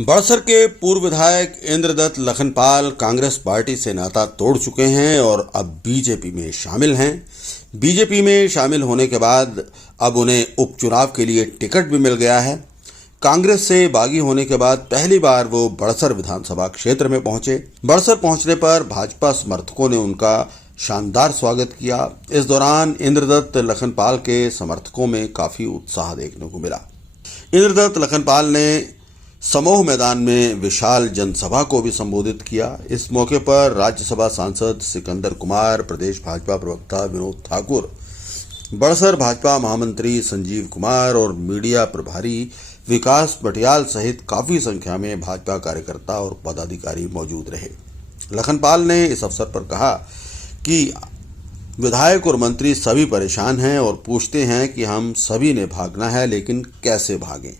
बड़सर के पूर्व विधायक इंद्रदत्त लखनपाल कांग्रेस पार्टी से नाता तोड़ चुके हैं और अब बीजेपी में शामिल हैं। बीजेपी में शामिल होने के बाद अब उन्हें उपचुनाव के लिए टिकट भी मिल गया है। कांग्रेस से बागी होने के बाद पहली बार वो बड़सर विधानसभा क्षेत्र में पहुंचे। बड़सर पहुंचने पर भाजपा समर्थकों ने उनका शानदार स्वागत किया। इस दौरान इंद्रदत्त लखनपाल के समर्थकों में काफी उत्साह देखने को मिला। इंद्रदत्त लखनपाल ने समूह मैदान में विशाल जनसभा को भी संबोधित किया। इस मौके पर राज्यसभा सांसद सिकंदर कुमार, प्रदेश भाजपा प्रवक्ता विनोद ठाकुर, बड़सर भाजपा महामंत्री संजीव कुमार और मीडिया प्रभारी विकास बटियाल सहित काफी संख्या में भाजपा कार्यकर्ता और पदाधिकारी मौजूद रहे। लखनपाल ने इस अवसर पर कहा कि विधायक और मंत्री सभी परेशान हैं और पूछते हैं कि हम सभी ने भागना है, लेकिन कैसे भागें।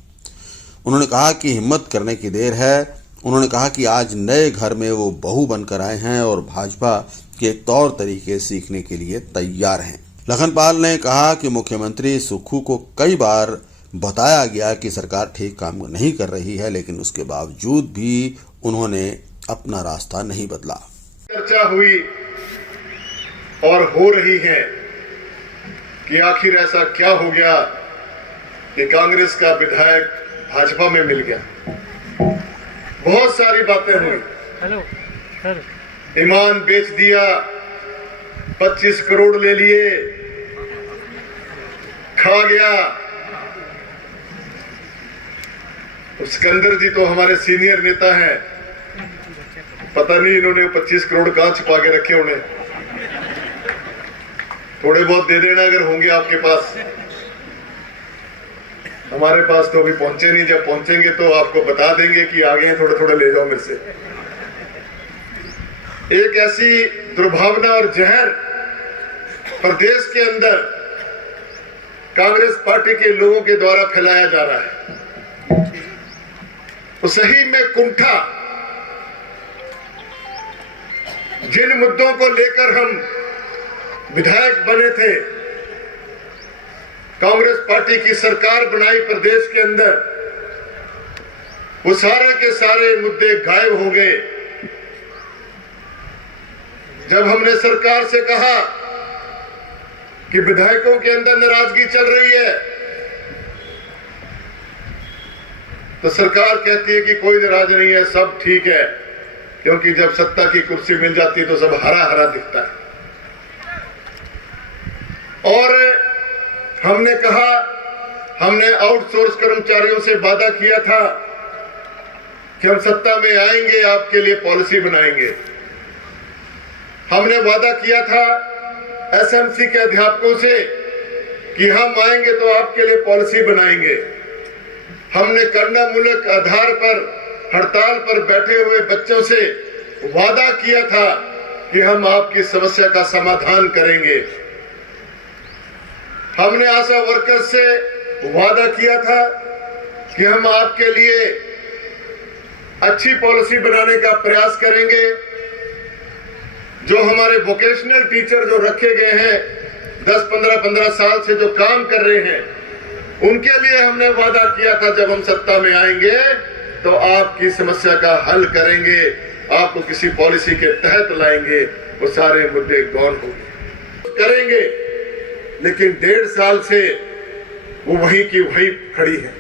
उन्होंने कहा कि हिम्मत करने की देर है। उन्होंने कहा कि आज नए घर में वो बहू बनकर आए हैं और भाजपा के तौर तरीके सीखने के लिए तैयार हैं। लखनपाल ने कहा कि मुख्यमंत्री सुक्खू को कई बार बताया गया कि सरकार ठीक काम नहीं कर रही है, लेकिन उसके बावजूद भी उन्होंने अपना रास्ता नहीं बदला। चर्चा हुई और हो रही है कि आखिर ऐसा क्या हो गया कि कांग्रेस का विधायक भाजपा में मिल गया। बहुत सारी बातें हुई। ईमान बेच दिया, 25 करोड़ ले लिए, खा गया। सिकंदर जी तो हमारे सीनियर नेता हैं, पता नहीं इन्होंने 25 करोड़ कहां छुपा के रखे होंगे। थोड़े बहुत दे देना अगर होंगे आपके पास। हमारे पास तो अभी पहुंचे नहीं, जब पहुंचेंगे तो आपको बता देंगे कि आ गए, थोड़े थोड़े ले जाओ मेरे से। एक ऐसी दुर्भावना और जहर प्रदेश के अंदर कांग्रेस पार्टी के लोगों के द्वारा फैलाया जा रहा है, तो सही में कुंठा। जिन मुद्दों को लेकर हम विधायक बने थे, कांग्रेस पार्टी की सरकार बनाई प्रदेश के अंदर, वो सारे के सारे मुद्दे गायब हो गए। जब हमने सरकार से कहा कि विधायकों के अंदर नाराजगी चल रही है, तो सरकार कहती है कि कोई नाराज नहीं है, सब ठीक है, क्योंकि जब सत्ता की कुर्सी मिल जाती है तो सब हरा हरा दिखता है। और हमने कहा, हमने आउटसोर्स कर्मचारियों से वादा किया था कि हम सत्ता में आएंगे, आपके लिए पॉलिसी बनाएंगे। हमने वादा किया था एसएमसी के अध्यापकों से कि हम आएंगे तो आपके लिए पॉलिसी बनाएंगे। हमने करनामूलक आधार पर हड़ताल पर बैठे हुए बच्चों से वादा किया था कि हम आपकी समस्या का समाधान करेंगे। हमने आशा वर्कर्स से वादा किया था कि हम आपके लिए अच्छी पॉलिसी बनाने का प्रयास करेंगे। जो हमारे वोकेशनल टीचर जो रखे गए हैं, 10-15 साल से जो काम कर रहे हैं, उनके लिए हमने वादा किया था जब हम सत्ता में आएंगे तो आपकी समस्या का हल करेंगे, आपको किसी पॉलिसी के तहत लाएंगे, वो सारे मुद्दे गौन होंगे, करेंगे। लेकिन 1.5 साल से वो वहीं की वहीं खड़ी है।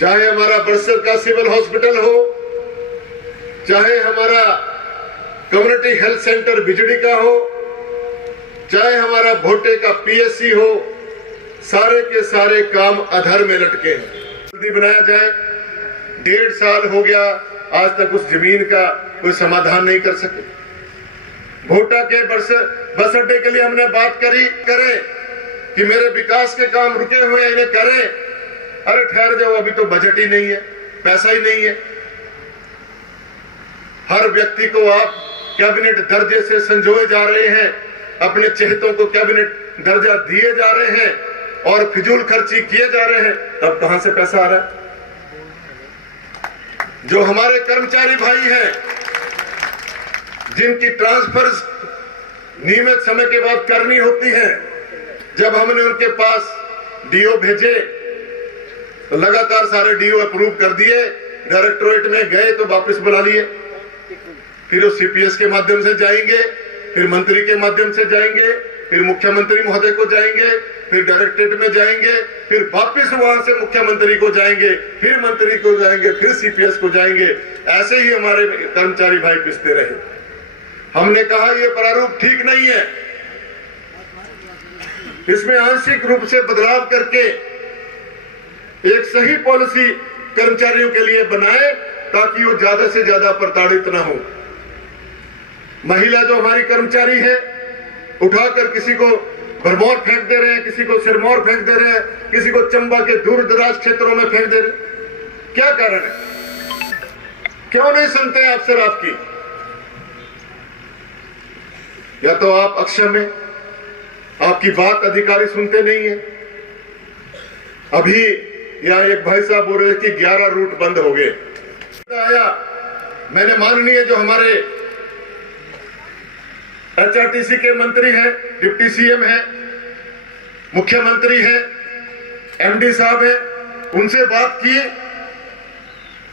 चाहे हमारा बड़सर का सिविल हॉस्पिटल हो, चाहे हमारा कम्युनिटी हेल्थ सेंटर बिजड़ी का हो, चाहे हमारा भोटे का पीएससी हो, सारे के सारे काम अधर में लटके हैं। जल्दी बनाया जाए। 1.5 साल हो गया, आज तक उस जमीन का कोई समाधान नहीं कर सके। भोटा के बस अड्डे के लिए हमने बात करें कि मेरे विकास के काम रुके हुए हैं, इन्हें करें। अरे ठहर जाओ, अभी तो बजट ही नहीं है, पैसा ही नहीं है। हर व्यक्ति को आप कैबिनेट दर्जे से संजोए जा रहे हैं, अपने चहेतों को कैबिनेट दर्जा दिए जा रहे हैं और फिजूल खर्ची किए जा रहे हैं, तब कहां से पैसा आ रहा है? जो हमारे कर्मचारी भाई हैं, जिनकी ट्रांसफर नियमित समय के बाद करनी होती है, जब हमने उनके पास डीओ भेजे तो लगातार सारे डीओ अप्रूव कर दिए, डायरेक्टोरेट में गए तो वापस बुला लिए, फिर वो सीपीएस के माध्यम से जाएंगे, फिर मंत्री के माध्यम से जाएंगे, फिर मुख्यमंत्री महोदय को जाएंगे, फिर डायरेक्टरेट में जाएंगे, फिर वापस वहां से मुख्यमंत्री को जाएंगे, फिर मंत्री को जाएंगे, फिर सीपीएस को जाएंगे। ऐसे ही हमारे कर्मचारी भाई पिसते रहे। हमने कहा यह प्रारूप ठीक नहीं है, इसमें आंशिक रूप से बदलाव करके एक सही पॉलिसी कर्मचारियों के लिए बनाए ताकि वो ज्यादा से ज्यादा प्रताड़ित ना हो। महिला जो हमारी कर्मचारी है उठाकर किसी को भरमौर फेंक दे रहे हैं, किसी को सिरमौर फेंक दे रहे हैं, किसी को चंबा के दूर दराज क्षेत्रों में फेंक दे रहे हैं। क्या कारण है? क्यों नहीं सुनते हैं अफसर आपकी? या तो आप अक्षम है, आपकी बात अधिकारी सुनते नहीं है। अभी यहाँ एक भाई साहब बोल रहे कि 11 रूट बंद हो गए। आया, मैंने माननीय जो हमारे एचआरटीसी के मंत्री हैं, डिप्टी सीएम हैं, मुख्यमंत्री हैं, एमडी साहब हैं, उनसे बात की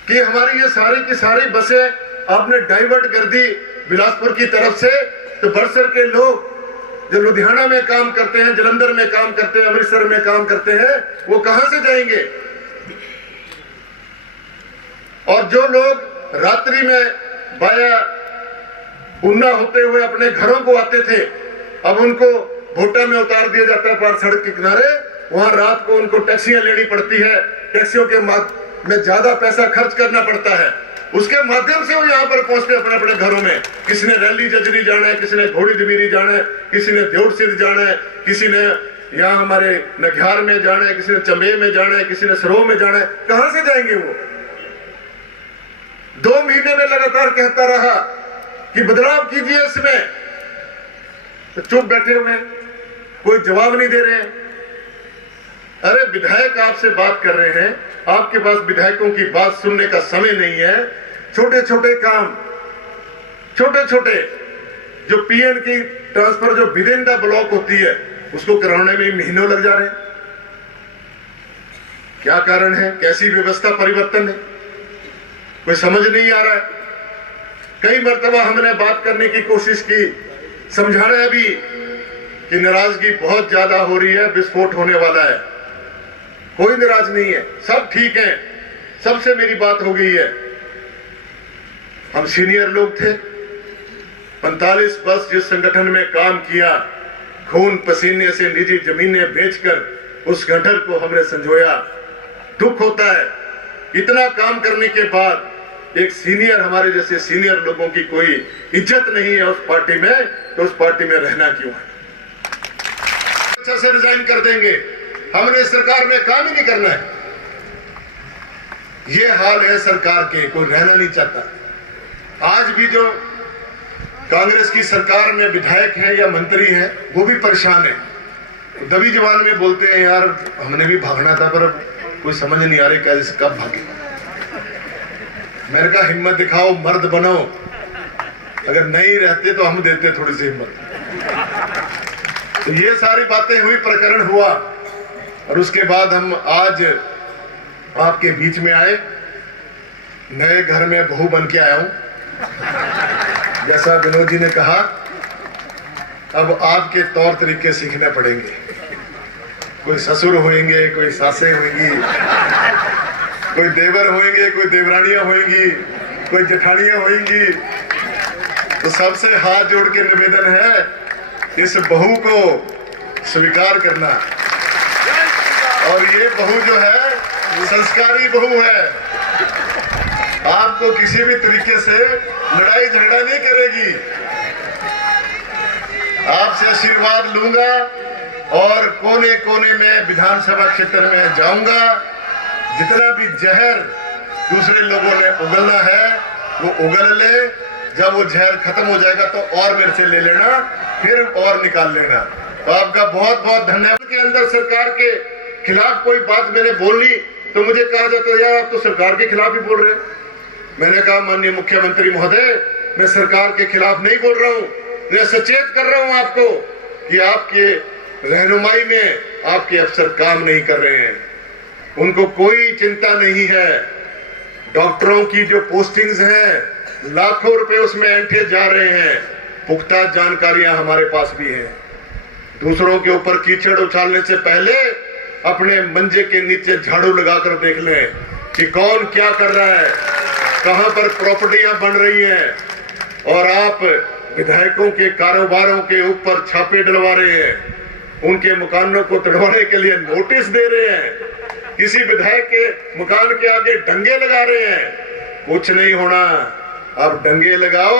कि हमारी ये सारी की सारी बसें आपने डाइवर्ट कर दी बिलासपुर की तरफ से, तो बरसर के लोग जो लुधियाना में काम करते हैं, जलंधर में काम करते हैं, अमृतसर में काम करते हैं, वो कहां से जाएंगे? और जो लोग रात्रि में बाया उन्ना होते हुए अपने घरों को आते थे, अब उनको भोटा में उतार दिया जाता है पार सड़क के किनारे। वहां रात को उनको टैक्सियां लेनी पड़ती है, टैक्सियों के में ज्यादा पैसा खर्च करना पड़ता है, उसके माध्यम से वो यहाँ पर पहुंचते अपने अपने घरों में। किसी ने रैली जजरी जाना है, किसी ने घोड़ी दिबीरी जाना है, किसी ने देवड़ सिद्ध जाना है, किसी ने यहाँ हमारे नघ्यार में जाना है, किसी ने चंबे में जाना है, किसी ने सरोह में जाना है। कहां से जाएंगे वो? 2 महीने में लगातार कहता रहा कि बदलाव कीजिए इसमें, तो चुप बैठे हुए हैं, कोई जवाब नहीं दे रहे हैं। अरे विधायक आपसे बात कर रहे हैं, आपके पास विधायकों की बात सुनने का समय नहीं है। छोटे छोटे काम, छोटे छोटे जो पीएन की ट्रांसफर जो विदिन द ब्लॉक होती है, उसको कराने में महीनों लग जा रहे हैं। क्या कारण है? कैसी व्यवस्था परिवर्तन है? कोई समझ नहीं आ रहा है। कई मर्तबा हमने बात करने की कोशिश की, समझाना है भी कि नाराजगी बहुत ज्यादा हो रही है, विस्फोट होने वाला है। कोई नाराज नहीं है, सब ठीक है, सबसे मेरी बात हो गई है। हम सीनियर लोग थे, 45 वर्ष जिस संगठन में काम किया, खून पसीने से निजी जमीनें बेचकर उस गठन को हमने संजोया। दुख होता है इतना काम करने के बाद एक सीनियर, हमारे जैसे सीनियर लोगों की कोई इज्जत नहीं है उस पार्टी में, तो उस पार्टी में रहना क्यों है? अच्छा से रिजाइन कर देंगे, हमने सरकार में काम ही नहीं करना है। ये हाल है सरकार के, कोई रहना नहीं चाहता। आज भी जो कांग्रेस की सरकार में विधायक हैं या मंत्री हैं, वो भी परेशान है। दबी जबान में बोलते हैं, यार हमने भी भागना था पर कोई समझ नहीं आ रही कैसे कब भागे। मैंने कहा हिम्मत दिखाओ, मर्द बनो। अगर नहीं रहते तो हम देते थोड़ी सी हिम्मत। तो ये सारी बातें हुई, प्रकरण हुआ, और उसके बाद हम आज आपके बीच में आए। नए घर में बहू बन के आया हूं। जैसा विनोद जी ने कहा, अब आपके तौर तरीके सीखने पड़ेंगे। कोई ससुर होंगे, कोई सासें होंगी, कोई देवर होंगे, कोई देवरानियां होंगी, कोई जेठानियां होंगी। तो सबसे हाथ जोड़ के निवेदन है, इस बहू को स्वीकार करना। और ये बहू जो है संस्कारी बहू है, आपको किसी भी तरीके से लड़ाई झगड़ा नहीं करेगी। आपसे आशीर्वाद लूंगा और कोने कोने में विधानसभा क्षेत्र में जाऊंगा। जितना भी जहर दूसरे लोगों ने उगलना है वो उगल ले। जब वो जहर खत्म हो जाएगा तो और मेरे से ले लेना, फिर और निकाल लेना। तो आपका बहुत बहुत धन्यवाद। के अंदर सरकार के खिलाफ कोई बात मैंने बोल ली तो मुझे कहा जाता है, यार आप तो सरकार के खिलाफ ही बोल रहे हैं। मैंने कहा माननीय मुख्यमंत्री महोदय, मैं सरकार के खिलाफ नहीं बोल रहा हूं, मैं सचेत कर रहा हूं आपको कि आपके रहनुमाई में आपके अफसर काम नहीं कर रहे हैं, उनको कोई चिंता नहीं है। डॉक्टरों की जो पोस्टिंग्स हैं, लाखों रुपए उसमें ऐंठे जा रहे हैं। पुख्ता जानकारियां हमारे पास भी हैं। दूसरों के ऊपर कीचड़ उछालने से पहले अपने मंजे के नीचे झाड़ू लगाकर देख लें कि कौन क्या कर रहा है, कहां पर प्रॉपर्टियां बन रही हैं। और आप विधायकों के कारोबारों के ऊपर छापे डलवा रहे हैं, उनके मकानों को तोड़वाने के लिए नोटिस दे रहे हैं, किसी विधायक के मकान के आगे डंगे लगा रहे हैं। कुछ नहीं होना। अब डंगे लगाओ,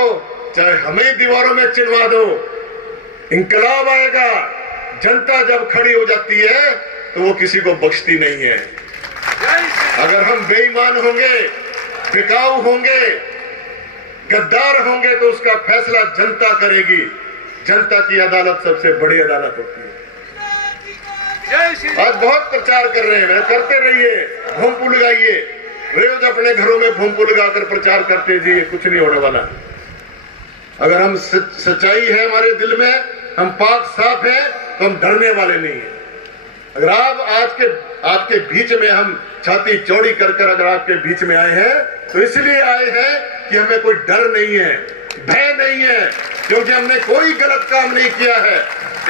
चाहे हमें दीवारों में चिनवा दो, इंकलाब आएगा। जनता जब खड़ी हो जाती है तो वो किसी को बख्शती नहीं है। अगर हम बेईमान होंगे, बिकाऊ होंगे, गद्दार होंगे तो उसका फैसला जनता करेगी। जनता की अदालत सबसे बड़ी अदालत होती है। आज बहुत प्रचार कर रहे हैं, करते रहिए, भूमपू लगाइए, रोज अपने घरों में भूमपू लगाकर प्रचार करते जी, कुछ नहीं होने वाला। अगर हम सच्चाई है हमारे दिल में, हम पाक साफ हैं, तो हम डरने वाले नहीं हैं। अगर आप आपके बीच में हम छाती चौड़ी कर अगर आपके बीच में आए हैं तो इसलिए आए हैं कि हमें कोई डर नहीं है, भय नहीं है, क्योंकि हमने कोई गलत काम नहीं किया है।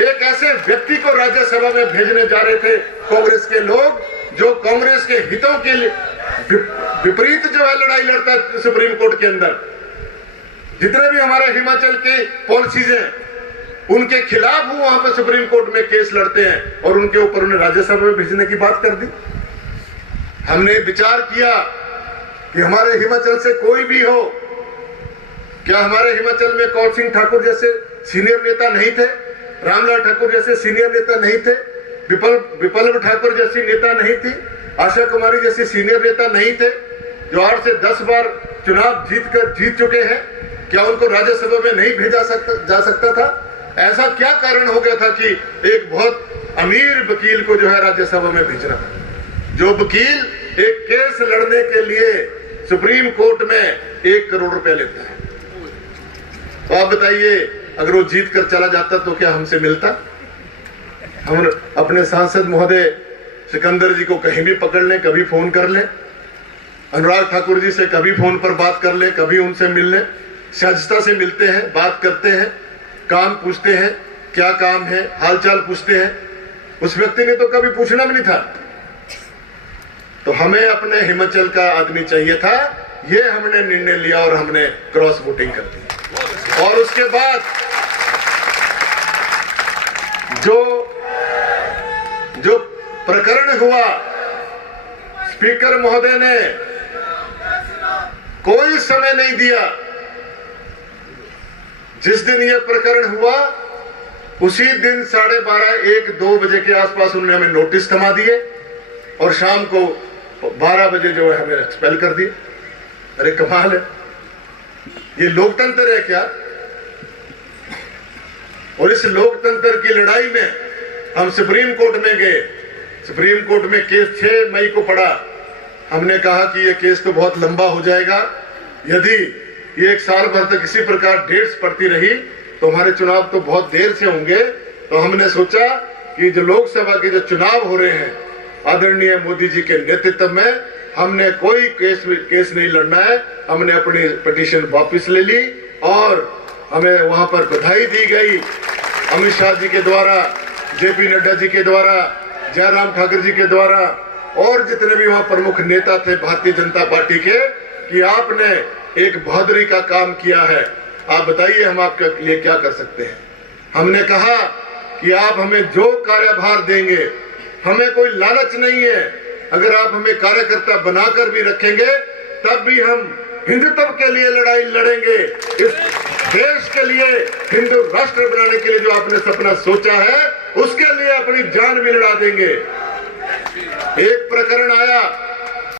एक ऐसे व्यक्ति को राज्यसभा में भेजने जा रहे थे कांग्रेस के लोग, जो कांग्रेस के हितों के विपरीत जो है लड़ाई लड़ता है सुप्रीम कोर्ट के अंदर। जितने भी हमारे हिमाचल के पॉलिसीज हैं उनके खिलाफ वो वहां पर सुप्रीम कोर्ट में केस लड़ते हैं और उनके ऊपर उन्हें राज्यसभा में भेजने की बात कर दी। हमने विचार किया कि हमारे हिमाचल से कोई भी हो, क्या हमारे हिमाचल में कौर सिंह ठाकुर जैसे सीनियर नेता नहीं थे, रामलाल ठाकुर जैसे सीनियर नेता नहीं थे, विप्लव ठाकुर जैसी नेता नहीं थी, आशा कुमारी जैसी सीनियर नेता नहीं थे, जो 8 से 10 बार चुनाव जीत चुके हैं? क्या उनको राज्यसभा में नहीं भेजा जा सकता था? ऐसा क्या कारण हो गया था कि एक बहुत अमीर वकील को जो है राज्यसभा में भेजना? जो वकील एक केस लड़ने के लिए सुप्रीम कोर्ट में 1 करोड़ रुपया लेता है, तो आप बताइए अगर वो जीत कर चला जाता तो क्या हमसे मिलता? हम अपने सांसद महोदय सिकंदर जी को कहीं भी पकड़ लें, कभी फोन कर लें, अनुराग ठाकुर जी से कभी फोन पर बात कर लें, कभी उनसे मिल लें, सहजता से मिलते हैं, बात करते हैं, काम पूछते हैं, क्या काम है, हालचाल पूछते हैं। उस व्यक्ति ने तो कभी पूछना भी नहीं था। तो हमें अपने हिमाचल का आदमी चाहिए था, ये हमने निर्णय लिया और हमने क्रॉस वोटिंग कर दी। और उसके बाद जो प्रकरण हुआ, स्पीकर महोदय ने कोई समय नहीं दिया। जिस दिन यह प्रकरण हुआ उसी दिन 12:30-1-2 बजे के आसपास उन्होंने हमें नोटिस थमा दिए और शाम को 12 बजे जो है हमें एक्सपेल कर दिए। अरे कमाल है, ये लोकतंत्र है क्या? और इस लोकतंत्र की लड़ाई में हम सुप्रीम कोर्ट में गए। सुप्रीम कोर्ट में केस 6 मई को पड़ा। हमने कहा कि यह केस तो बहुत लंबा हो जाएगा, यदि ये 1 साल भर तक इसी प्रकार डेट्स पड़ती रही तो हमारे चुनाव तो बहुत देर से होंगे। तो हमने सोचा कि जो लोकसभा के जो चुनाव हो रहे हैं आदरणीय मोदी जी के नेतृत्व में, हमने कोई केस नहीं लड़ना है। हमने अपनी पिटीशन वापस ले ली और हमें वहां पर बधाई दी गई अमित शाह जी के द्वारा, जेपी नड्डा जी के द्वारा, जयराम ठाकुर जी के द्वारा और जितने भी वहां प्रमुख नेता थे भारतीय जनता पार्टी के, कि आपने एक बहादुरी का काम किया है। आप बताइए हम आपके लिए क्या कर सकते हैं? हमने कहा कि आप हमें जो कार्यभार देंगे, हमें कोई लालच नहीं है, अगर आप हमें कार्यकर्ता बनाकर भी रखेंगे तब भी हम हिंदुत्व के लिए लड़ाई लड़ेंगे। इस देश के लिए हिंदू राष्ट्र बनाने के लिए जो आपने सपना सोचा है उसके लिए अपनी जान भी लड़ा देंगे। एक प्रकरण आया